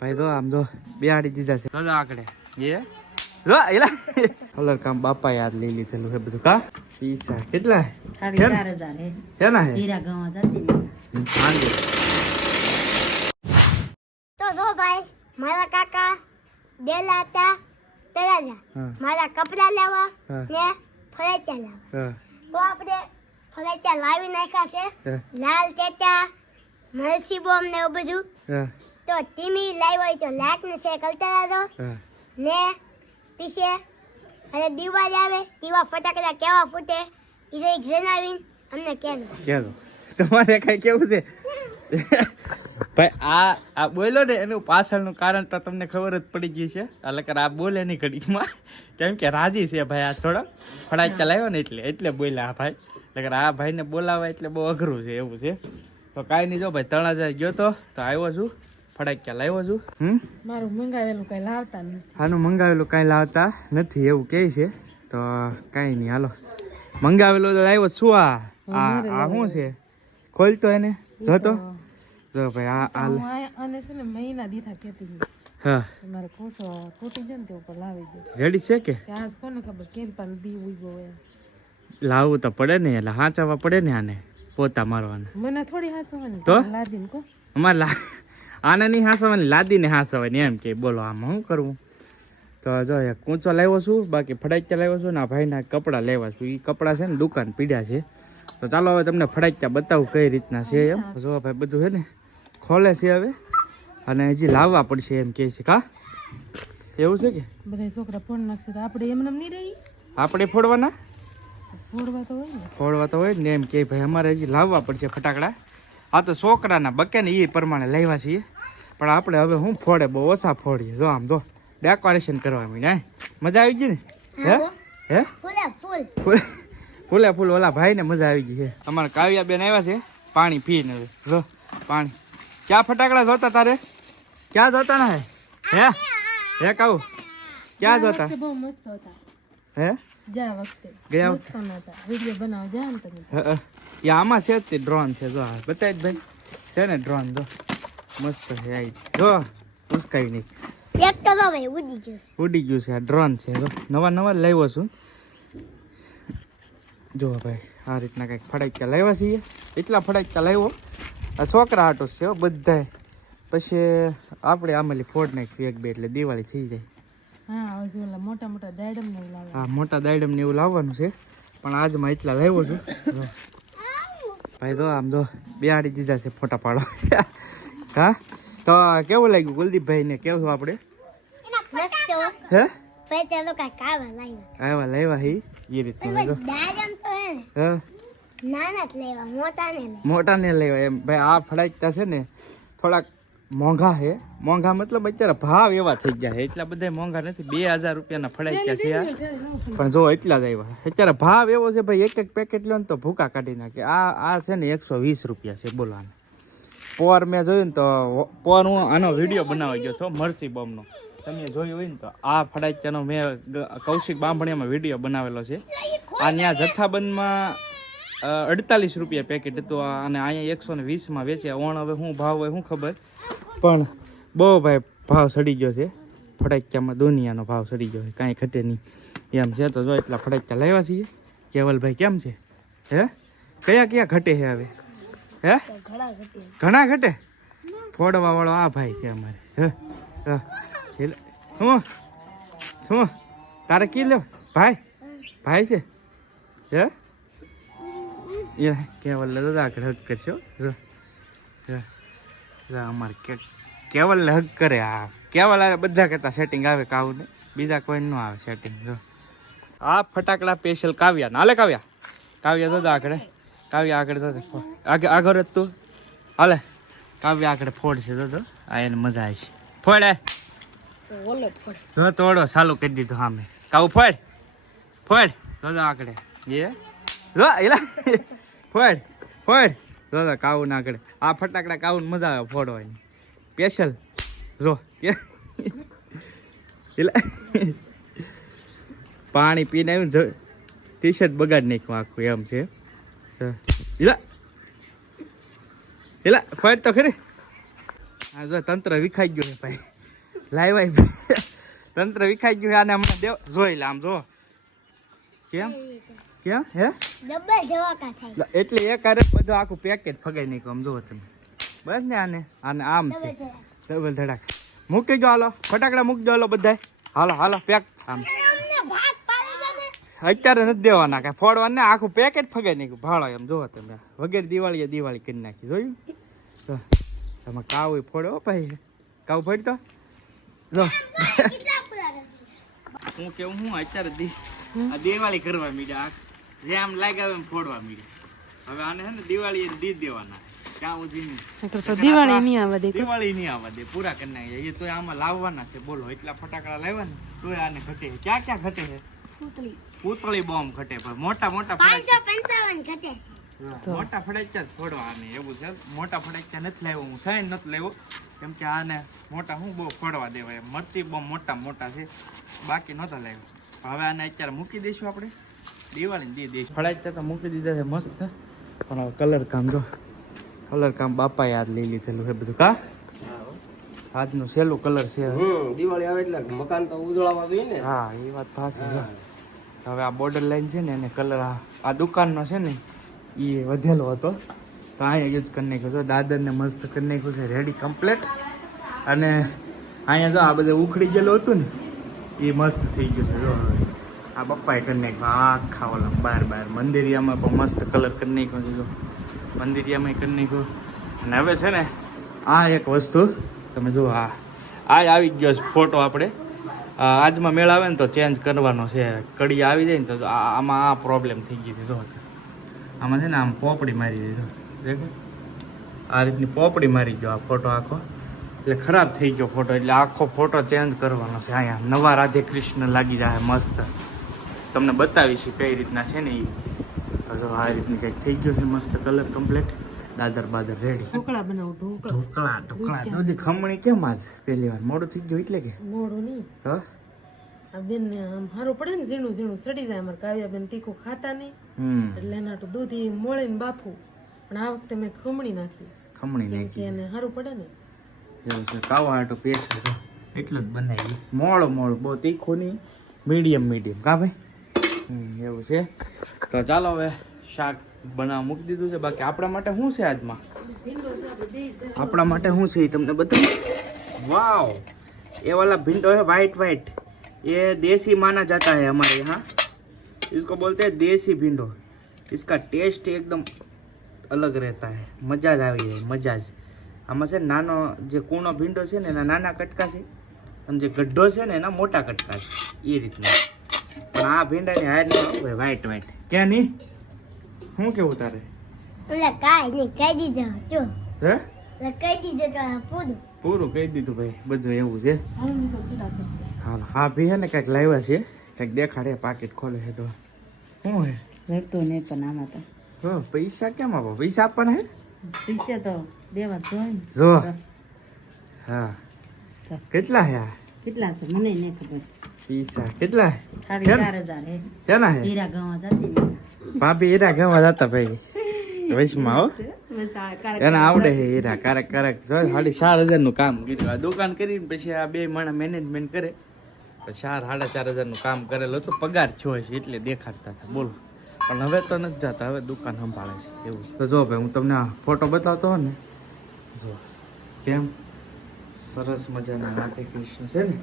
ભાઈ તો આમ તો બેહાડી દીધા છે તો આકડે એ જો એલા કલર કામ બાપા યાદ લઈ લીધેલું છે બધું કા પૈસા કેટલા 4,000 હે ના હે હીરા ગાવા જતી તો જો ભાઈ મારા કાકા દેલા હતા તેલા મારા કપડા લેવા ને ફરેચા લાવવા તો આપણે ફરેચા લાવી નાખ્યા છે લાલ ટેટા મરસી બોમ ને એવું બધું તો ટીમી લાવી હોય તો લાઈક ને શેર કરતા રહેજો ને પીછે અને દિવાળી આવે દીવા ફટાકડા કેવા ફૂટે એ એક જણાવીને અમને કહેજો તમારે કઈ કેવું છે ભાઈ આ બોલ્યો ને એનું પાછળનું કારણ તો તમને ખબર જ પડી ગઈ છે એટલે આ બોલે નહીં ઘડીમાં કેમ કે રાજી છે ભાઈ આ થોડો ફડાક ચલાવ્યો ને એટલે બોલ્યા ભાઈ એટલે આ ભાઈને બોલાવા એટલે બહુ અઘરું છે એવું છે તો કાંઈ નહીં જો ભાઈ તળાજા ગયો તો આવ્યો છું ફડાક્યા લાવ્યો છું મારું મંગાવેલું કઈ લાવતા નથી આનું મંગાવેલું કાંઈ લાવતા નથી એવું કહે છે તો કાંઈ નહીં હાલો મંગાવેલું તો આવ્યો શું આ શું છે ખોલતો એને જોતો જો ભાઈ અને છે ને મહિના દીધા કેતી હા મારે કોસો તૂટી જાય ને તે ઉપર લાવી દે રેડી છે કે આજ કોને ખબર કેમ પણ દી ઉઈ ગયો લાવવું તો પડે ને એટલે હાંચવા પડે ને આને પોતા મારવાના મને થોડી હાસવાની તો લાદીને કો અમારે આને નહીં હાંસવાની લાદીને હાંસવાની એમ કે બોલો આમાં શું કરવું તો જો કૂંચો લાવ્યો છું બાકી ફડાક્યા લાવ્યો છું ને આ ભાઈના કપડાં લેવા છું એ કપડાં છે ને દુકાન પીડ્યા છે તો ચાલો હવે તમને ફડાક્યા બતાવું કઈ રીતના છે એમ જો ભાઈ બધું છે ને ખોલે છે હવે અને હજી લાવવા પડશે એમ કહે છે કા એવું છે કે બધા છોકરા ફોડ નાખશે તો આપણે એમને નહીં રહી આપણે ફોડવાના ફોડવા તો હોય ને એમ કે ભાઈ અમારે હજી લાવવા પડશે ફટાકડા આ તો છોકરાના બકે ને એ પ્રમાણે લાવ્યા છીએ પણ આપણે હવે હું ફોડે બહુ ઓછા ફોડીએ જો આમ તો ડેકોરેશન કરવા માંડ્યા મજા આવી ગઈ ને હે ફૂલે ફૂલ ઓલા ભાઈ ને મજા આવી ગઈ છે અમારા કાવ્યા બેન આવ્યા છે પાણી પીને જો પાણી ક્યાં ફટાકડા જોતા તારે ક્યાં જોતા ને હે કાઉ ક્યાં જોતા બહુ મસ્ત હતા હે ગયા વખતે વિડીયો બનાવ જા ને તમે એ આમાં છે તે ડ્રોન છે જો બતાવી ભાઈ છે ને ડ્રોન જો મસ્ત છે આ જો ઉસકાઈ નહીં એક તો ભાઈ ઉડી ગયું છે આ ડ્રોન છે જો નવા લાવ્યો છું જો ભાઈ આ રીતના કંઈક ફટાક્યા લાવ્યા છીએ એટલા ફટાક્યા લાવ્યો આ છોકરા હાટો છે બધાય પછી આપણે આમાં ફોડ નાખ્યું એક બે એટલે દિવાળી થઈ જાય મોટા દાયડમ ને એવું લાવે હા મોટા દાયડમ ને એવું લાવવાનું છે પણ આજમાં એટલા લાવ્યો છું ભાઈ તો આમ તો બેહાડી દીધા છે ફોટા પાડવા હા તો કેવું લાગ્યું કુલદીપભાઈ ને કેવું આપણે હે આવ્યા લાવ્યા હી એ રીતનું મોટા ને લેવા એમ ભાઈ આ ફડાકતા છે ને થોડાક મોંઘા છે મોંઘા મતલબ અત્યારે ભાવ એવા થઈ ગયા છે એટલા બધા મોંઘા નથી 2,000 રૂપિયાના ફડાક્યા છે પણ જો એટલા જ આવ્યા અત્યારે ભાવ એવો છે ભાઈ એક પેકેટ લો ને તો ભૂકા કાઢી નાખે આ છે ને 120 રૂપિયા છે બોલવાના પોર મેં જોયું ને તો પોર હું આનો વિડીયો બનાવી ગયો હતો મરચી બોમ્બનો તમે જોયું હોય ને તો આ ફડાક્યાનો મેં કૌશિક બાંભણીયામાં વિડીયો બનાવેલો છે આ ત્યાં જથ્થાબંધમાં 48 રૂપિયા પેકેટ હતું અને અહીંયા 120માં વેચ્યા ઓણ હવે શું ભાવ હોય શું ખબર પણ બહુ ભાઈ ભાવ સડી ગયો છે ફડાક્યામાં દુનિયાનો ભાવ સડી ગયો છે કાંઈ ઘટે નહીં એમ છે તો જો એટલા ફડાક્યા લાવ્યા છીએ કેવલભાઈ કેમ છે હે કયા ઘટે છે હવે હે ઘણા ઘટે ફોડવા વાળો આ ભાઈ છે અમારે શું તારે કી લે ભાઈ છે હે એ કેવલ ને દાદા આગળ હક કરશો અમારે કેવલ ને હક કરે આ કેવલ બધા કરતા સેટિંગ આવે કાવું ને બીજા કોઈ ન આવે સેટિંગ જો આ ફટાકડા સ્પેશિયલ કાવ્યા નાલે કાવ્યા દાદા આગળ જો આગળ જ તું હાલે કાવ્યા આગળ ફોડ છે તો આ એને મજા આવી છે ફોડે જો તોડો ચાલુ કરી દીધું સામે કાવું ફોડ તો આગળ એ જો એલા ફોડ જો કાવું ના આગળ આ ફટાકડા કાવું મજા આવે ફોડવાની સ્પેશિયલ જો એલા પાણી પીને આવ્યું ટી શર્ટ બગાડ નાખ્યું આખું એમ છે એલા ફોડ તો ખરી આ જો તંત્ર વિખાઈ ગયું છે ભાઈ. લાવ્યા તંત્ર વિખાઈ ગયું છે. આને હમણાં દેવ જોઈ લે આમ જો. કેમ કેમ હે ડબલ ધોકા થાય. એટલે એક હારે બધું આખું પેકેટ ફગાઈ નાખ્યું આમ જુઓ તમે. બસ ને આને આને આમ છે ડબલ ધડાક. મૂકી જો હાલો ફટાકડા મૂકી દો હાલો બધાય. હાલો હાલો પેક આમ અમને ભાગ પાડી દે ને. અત્યારે નથી દેવાના કાંઈ ફોડવા ને આખું પેકેટ ફગાઈ નાખ્યું ભાળો એમ જુઓ તમે. વગેરે દિવાળી કરી નાખી જોયું. તો તમે કાવ ફોડો ભાઈ. કાવ ફોડતો જો કેટલા ફૂલા કરી. હું કેવું હું અત્યારે આ દિવાળી કરવા મીડ્યા. જેમ લાગ્યા એમ ફોડવા મીડ્યા. હવે આને છે ને દિવાળી દી દેવાના. ક્યાં સુધી તો દિવાળી નહીં આવવા દે. દિવાળી નહીં આવવા દે પૂરા કરી નાખીએ. એ તો આમાં લાવવાના છે બોલો. એટલા ફટાકડા લાવ્યા ને તો આને ઘટે. ક્યાં ક્યાં ઘટે છે? પૂતળી બોમ્બ ઘટે. પણ મોટા મોટા 555 ઘટે છે. મોટા ફટાકડા જ ફોડવા આને એવું છે. મોટા ફટાકડા નથી લાવ્યો હું. સાઈન નથી લાવ્યો કેમ કે આને મોટા હું બહુ ફોડવા દેવાય. મરચી બહુ મોટા મોટા છે બાકી નહોતા લાવ્યો. હવે આને અત્યારે મૂકી દઈશું આપણે. દિવાળી દઈ દઈશું. ફટાકડા તો મૂકી દીધા છે મસ્ત. પણ હવે કલર કામ જો. કલર કામ બાપા યાદ લઈ લીધેલું છે બધું. કા આજનું સહેલું કલર છે. દિવાળી આવે એટલે મકાન તો ઉજળાવા જોઈએ ને. હા એ વાત સાચી છે. હવે આ બોર્ડર લાઈન છે ને એને કલર આ દુકાનનો છે ને એ વધેલો હતો તો અહીંયા યુઝ કરી નાખ્યો હતો. દાદરને મસ્ત કરી નાખ્યું છે રેડી કમ્પ્લેટ. અને અહીંયા જો આ બધું ઉખડી ગયેલું હતું ને એ મસ્ત થઈ ગયું છે. જો આ પપ્પાએ કરી નાખ્યું આખા ઓલા બાર મંદિરિયામાં પણ મસ્ત કલર કરી નાખ્યો છે. જો મંદિરિયામાં કરી નાખ્યું. અને હવે છે ને આ એક વસ્તુ તમે જુઓ આ આવી ગયો છે ફોટો. આપણે આજમાં મેળ આવે ને તો ચેન્જ કરવાનો છે. કડી આવી જાય ને તો આમાં આ પ્રોબ્લેમ થઈ ગઈ હતી. જો આમાં છે ને આમ પોપડી મારી દીધો દેખો. આ રીતની પોપડી મારી ગયો આ ફોટો આખો. એટલે ખરાબ થઈ ગયો ફોટો. એટલે આખો ફોટો ચેન્જ કરવાનો છે. અહીંયા નવા રાધે કૃષ્ણ લાગી જાય મસ્ત. તમને બતાવીશ કઈ રીતના છે ને એ. તો આ રીતની કંઈક થઈ ગયો છે મસ્ત કલર કમ્પ્લીટ. દાદર બાદર રેડી. ઢોકળા બનાવું ઢોકળા દૂધી ખમણી કેમ આજ પહેલી વાર મોડું થઈ ગયું એટલે કે મોડું નહીં. તો આ બેન ને આમ સારું પડે ને ઝીણું ઝીણું સડી જાય. અમારે કાવ્યા બેન તીખું ખાતા નહીં એટલે એના તો દૂધી મોળીને બાફું. પણ આ વખતે મેં ખમણી નાખી. ખમણી કેમ કે નાખી એને સારું પડે ને. એવું છે. કાવા હાટો પેસ્ટ છે એટલું જ બનાવી. મોળું બહુ તીખું નહીં. મીડિયમ કા ભાઈ એવું છે. તો ચાલો હવે શાક બનાવવા મૂકી દીધું છે. બાકી આપણા માટે શું છે આજમાં? આપણા માટે શું છે એ તમને બતાવું. વાવ ये वाला भिंडो है वाइट वाइट. ये देसी माना जाता है हमारे यहाँ. इसको बोलते हैं देसी भिंडो. इसका टेस्ट एकदम अलग रहता है. मजा જ આવી જાય મજા જ. આમાં છે નાનો જે કૂણો ભીંડો છે ને એના નાના કટકા છે અને જે ગઢ્ઢો છે ને એના મોટા કટકા છે એ રીતના. પણ આ ભીંડાની હાર ન વાઇટ વાઇટ. ક્યાં નહીં શું કેવું તારે? એટલે કાઈ નહીં કહી દીધો જો. હે એટલે કહી દીધો તો પૂરું. પૂરું કહી દીધું ભાઈ. બધું એવું છે. હાલ તો સીધા કરશે. હાલ હા ભી હે ને કંઈક લાવ્યા છે. કંઈક દેખાડે પાકીટ ખોલે છે તો શું હે? રડતો નહીં પણ આમાં તો હો પૈસા કેમ આપો? પૈસા આપવાના હે? પૈસા તો દેવા જ જોઈએ ને. જો હા કેટલા હે આ? કેટલા છે મને નહીં ખબર. પૈસા કેટલા હે? સાડી 4000 હે. કેના હે? હીરા ગાવા જતી ને. ભાભી હીરા ગાવા જતા ભાઈ વૈશમાં હો. બસ આ કારક એને આવડે છે હીરા કારક જો 4,500 નું કામ કર્યું. આ દુકાન કરીને પછી આ બે માણસ મેનેજમેન્ટ કરે તો 4,500 નું કામ કરેલું હતું. પગાર છો છે એટલે દેખાડતા હતા બોલો. પણ હવે તો નથી જતા. હવે દુકાન સંભાળે છે એવું છે. તો જો ભાઈ હું તમને આ ફોટો બતાવતો હોય ને જો કેમ સરસ મજાના રાધે કૃષ્ણ છે ને.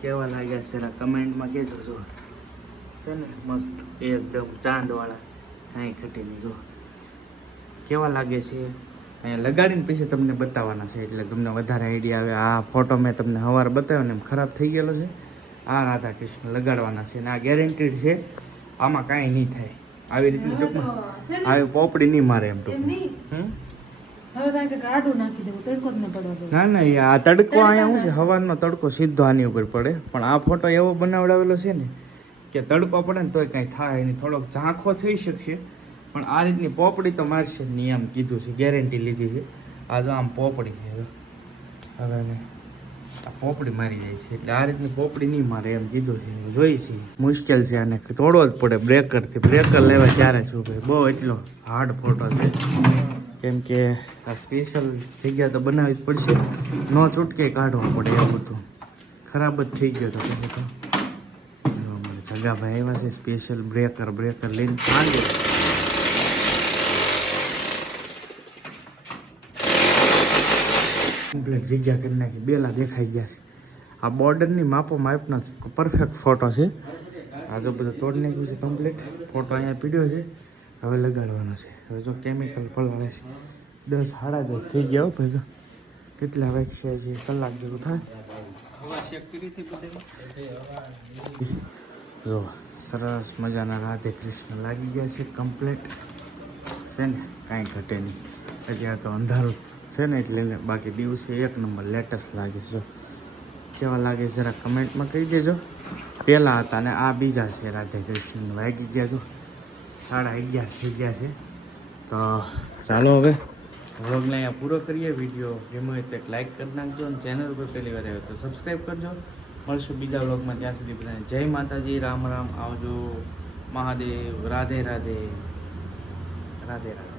કેવા લાગ્યા છે કમેન્ટમાં કહેજો. જો છે ને મસ્ત એકદમ ચાંદવાળા કાંઈ ઘટે નહીં. જો કેવા લાગે છે અહીંયા લગાડીને પછી તમને બતાવવાના છે એટલે તમને વધારે આઈડિયા આવે. આ ફોટો મેં તમને સવારે બતાવ્યો ને એમ ખરાબ થઈ ગયેલો છે. આ રાધા કૃષ્ણ લગાડવાના છે ને આ ગેરંટીડ છે. આમાં કાંઈ નહીં થાય. આવી રીતની ટૂંકમાં આવી પોપડી નહીં મારે એમ ટૂંકમાં. હવે કાંઈ કંઈક આડું નાખી દેવું. તડકો જ ન પડવા દો. ના ના આ તડકો અહીંયા શું છે હવાનો તડકો સીધો આની ઉપર પડે. પણ આ ફોટો એવો બનાવડાવેલો છે ને કે તડકો પડે ને તોય કાંઈ થાય નહીં. થોડોક ઝાંખો થઈ શકશે પણ આ રીતની પોપડી તો મારશે નહીં એમ કીધું છે. ગેરંટી લીધી છે. આ જો આમ પોપડી છે હવે ને આ પોપડી મારી જાય છે એટલે આ રીતની પોપડી નહીં મારે એમ કીધું છે. જોઈ છે મુશ્કેલ છે અને તોડવો જ પડે બ્રેકરથી. બ્રેકર લેવા ત્યારે છું ભાઈ બહુ એટલો હાર્ડ ફોટો છે કેમ કે આ સ્પેશિયલ જગ્યા તો બનાવવી જ પડશે, ન છૂટકે કાઢવા પડે એવું બધું. ખરાબ જ થઈ ગયો તો પછી તો. અમારે જગાભાઈ આવ્યા છે સ્પેશિયલ બ્રેકર લઈને માંગે. કમ્પ્લીટ જગ્યા કરી નાખી, બેલા દેખાઈ ગયા છે. આ બોર્ડરની માપનો પરફેક્ટ ફોટો છે. આ તો બધું તોડી નાખ્યું છે કમ્પ્લીટ. ફોટો અહીંયા પીડ્યો છે, હવે લગાડવાનો છે. હવે જો કેમિકલ પલાળે છે. 10 સાડા 10 થઈ ગયા ભાઈ. તો કેટલા વાગ્યા છે, કલાક જેવું થાય. જો સરસ મજાના રાધે કૃષ્ણ લાગી ગયા છે કમ્પ્લીટ છે ને, કાંઈ ઘટે નહીં. અત્યારે તો અંધારું છે ને એટલે બાકી દિવસે એક નંબર લેટેસ્ટ લાગે છે. કેવા લાગે જરા કમેન્ટમાં કહી દેજો. પહેલાં હતા ને આ બીજા છે રાધે કૃષ્ણ. વાગી ગયા તો 11:30 થઈ ગયા છે. તો ચાલો હવે વ્લોગને અહીંયા પૂરો કરીએ. વિડીયો ગમ્યો હોય તો એક લાઈક કરી નાખજો અને ચેનલ ઉપર પહેલી વાર આવ્યો તો સબસ્ક્રાઈબ કરજો. મળશું બીજા વ્લોગમાં. ત્યાં સુધી બધાને જય માતાજી, રામ રામ, આવજો, મહાદેવ, રાધે રાધે, રાધે રાધે.